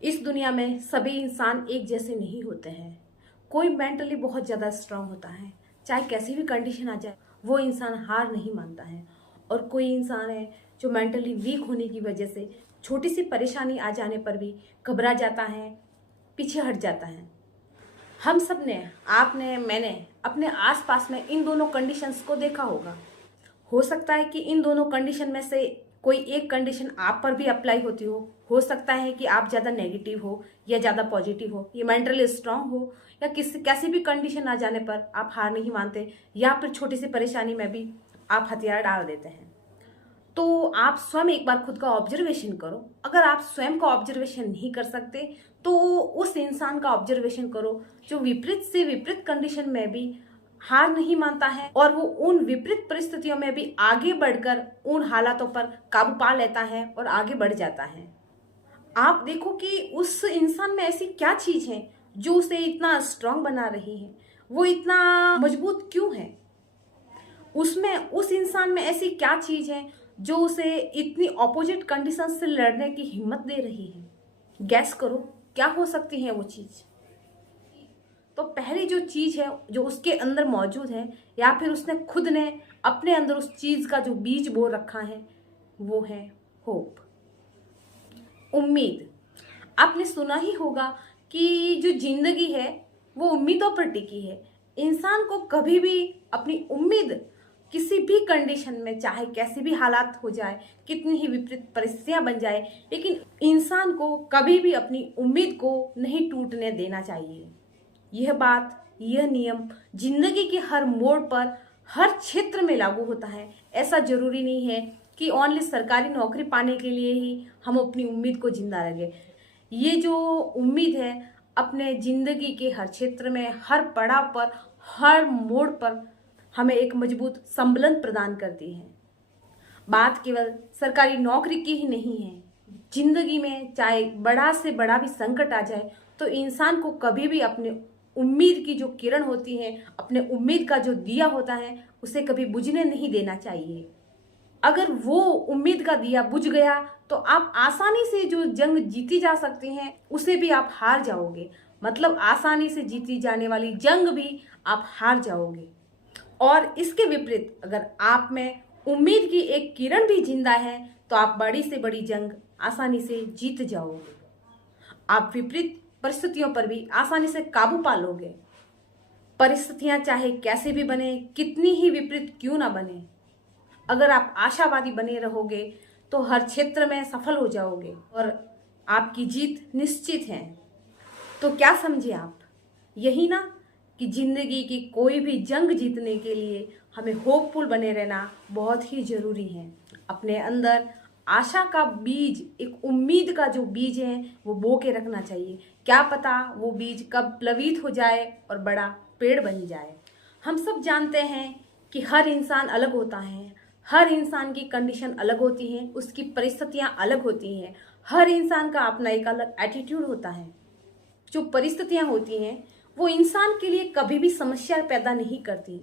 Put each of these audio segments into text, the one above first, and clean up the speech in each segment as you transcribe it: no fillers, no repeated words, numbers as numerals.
इस दुनिया में सभी इंसान एक जैसे नहीं होते हैं। कोई मेंटली बहुत ज़्यादा स्ट्रांग होता है, चाहे कैसी भी कंडीशन आ जाए वो इंसान हार नहीं मानता है। और कोई इंसान है जो मेंटली वीक होने की वजह से छोटी सी परेशानी आ जाने पर भी घबरा जाता है, पीछे हट जाता है। हम सब ने, आपने, मैंने अपने आसपास में इन दोनों कंडीशंस को देखा होगा। हो सकता है कि इन दोनों कंडीशन में से कोई एक कंडीशन आप पर भी अप्लाई होती हो सकता है कि आप ज़्यादा नेगेटिव हो या ज़्यादा पॉजिटिव हो, ये मेंटली स्ट्रांग हो, या किसी कैसी भी कंडीशन आ जाने पर आप हार नहीं मानते, या फिर छोटी सी परेशानी में भी आप हथियार डाल देते हैं। तो आप स्वयं एक बार खुद का ऑब्जर्वेशन करो। अगर आप स्वयं का ऑब्जर्वेशन नहीं कर सकते तो उस इंसान का ऑब्जर्वेशन करो जो विपरीत से विपरीत कंडीशन में भी हार नहीं मानता है और वो उन विपरीत परिस्थितियों में भी आगे बढ़कर उन हालातों पर काबू पा लेता है और आगे बढ़ जाता है। आप देखो कि उस इंसान में ऐसी क्या चीज है जो उसे इतना स्ट्रांग बना रही है, वो इतना मजबूत क्यों है, उसमें उस इंसान में ऐसी क्या चीज है जो उसे इतनी ऑपोजिट कंडीशन से लड़ने की हिम्मत दे रही है। गैस करो क्या हो सकती है वो चीज। तो पहली जो चीज है जो उसके अंदर मौजूद है, या फिर उसने खुद ने अपने अंदर उस चीज का जो बीज बो रखा है, वो है होप, उम्मीद। आपने सुना ही होगा कि जो जिंदगी है वो उम्मीदों पर टिकी है। इंसान को कभी भी अपनी उम्मीद किसी भी कंडीशन में, चाहे कैसी भी हालात हो जाए, कितनी ही विपरीत परिस्थितियां बन जाए, लेकिन इंसान को कभी भी अपनी उम्मीद को नहीं टूटने देना चाहिए। यह बात, यह नियम जिंदगी के हर मोड़ पर, हर क्षेत्र में लागू होता है। ऐसा जरूरी नहीं है कि ओनली सरकारी नौकरी पाने के लिए ही हम अपनी उम्मीद को जिंदा रखें। ये जो उम्मीद है अपने जिंदगी के हर क्षेत्र में, हर पड़ाव पर, हर मोड़ पर हमें एक मजबूत संबलन प्रदान करती है। बात केवल सरकारी नौकरी की ही नहीं है। जिंदगी में चाहे बड़ा से बड़ा भी संकट आ जाए तो इंसान को कभी भी अपने उम्मीद की जो किरण होती है, अपने उम्मीद का जो दिया होता है, उसे कभी बुझने नहीं देना चाहिए। अगर वो उम्मीद का दिया बुझ गया तो आप आसानी से जो जंग जीती जा सकती हैं उसे भी आप हार जाओगे। मतलब आसानी से जीती जाने वाली जंग भी आप हार जाओगे। और इसके विपरीत अगर आप में उम्मीद की एक किरण भी जिंदा है तो आप बड़ी से बड़ी जंग आसानी से जीत जाओगे। आप विपरीत परिस्थितियों पर भी आसानी से काबू पा लोगे। परिस्थितियां चाहे कैसे भी बने, कितनी ही विपरीत क्यों ना बने, अगर आप आशावादी बने रहोगे तो हर क्षेत्र में सफल हो जाओगे और आपकी जीत निश्चित है। तो क्या समझे आप? यही ना कि जिंदगी की कोई भी जंग जीतने के लिए हमें होपफुल बने रहना बहुत ही जरूरी है। अपने अंदर आशा का बीज, एक उम्मीद का जो बीज है वो बो के रखना चाहिए। क्या पता वो बीज कब प्लवित हो जाए और बड़ा पेड़ बन जाए। हम सब जानते हैं कि हर इंसान अलग होता है, हर इंसान की कंडीशन अलग होती है, उसकी परिस्थितियां अलग होती हैं। हर इंसान का अपना एक अलग एटीट्यूड होता है। जो परिस्थितियां होती हैं वो इंसान के लिए कभी भी समस्या पैदा नहीं करती।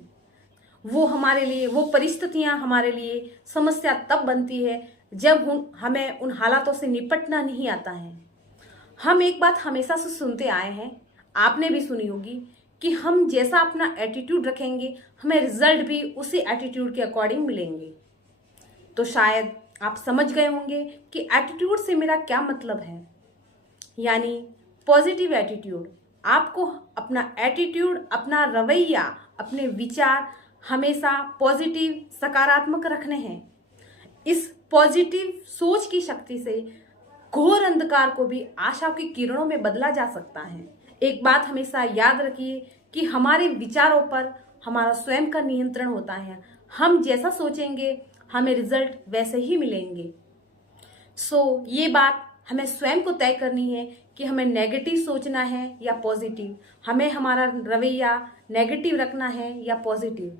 वो हमारे लिए, वो परिस्थितियां हमारे लिए समस्या तब बनती है जब हमें उन हालातों से निपटना नहीं आता है। हम एक बात हमेशा से सुनते आए हैं, आपने भी सुनी होगी, कि हम जैसा अपना एटीट्यूड रखेंगे हमें रिजल्ट भी उसी एटीट्यूड के अकॉर्डिंग मिलेंगे। तो शायद आप समझ गए होंगे कि एटीट्यूड से मेरा क्या मतलब है। यानी पॉजिटिव एटीट्यूड। आपको अपना एटीट्यूड, अपना रवैया, अपने विचार हमेशा पॉजिटिव, सकारात्मक रखने हैं। इस पॉजिटिव सोच की शक्ति से घोर अंधकार को भी आशा की किरणों में बदला जा सकता है। एक बात हमेशा याद रखिए कि हमारे विचारों पर हमारा स्वयं का नियंत्रण होता है। हम जैसा सोचेंगे हमें रिजल्ट वैसे ही मिलेंगे। ये बात हमें स्वयं को तय करनी है कि हमें नेगेटिव सोचना है या पॉजिटिव, हमें हमारा रवैया नेगेटिव रखना है या पॉजिटिव।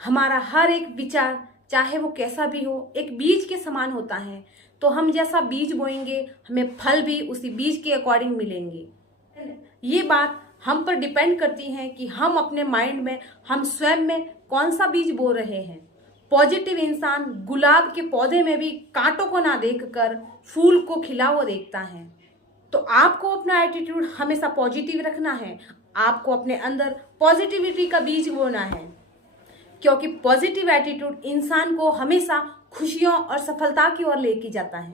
हमारा हर एक विचार, चाहे वो कैसा भी हो, एक बीज के समान होता है। तो हम जैसा बीज बोएंगे हमें फल भी उसी बीज के अकॉर्डिंग मिलेंगे। ये बात हम पर डिपेंड करती है कि हम अपने माइंड में, हम स्वयं में कौन सा बीज बो रहे हैं। पॉजिटिव इंसान गुलाब के पौधे में भी कांटों को ना देखकर फूल को खिला हुआ देखता है। तो आपको अपना एटीट्यूड हमेशा पॉजिटिव रखना है, आपको अपने अंदर पॉजिटिविटी का बीज बोना है, क्योंकि पॉजिटिव एटीट्यूड इंसान को हमेशा खुशियों और सफलता की ओर लेके जाता है।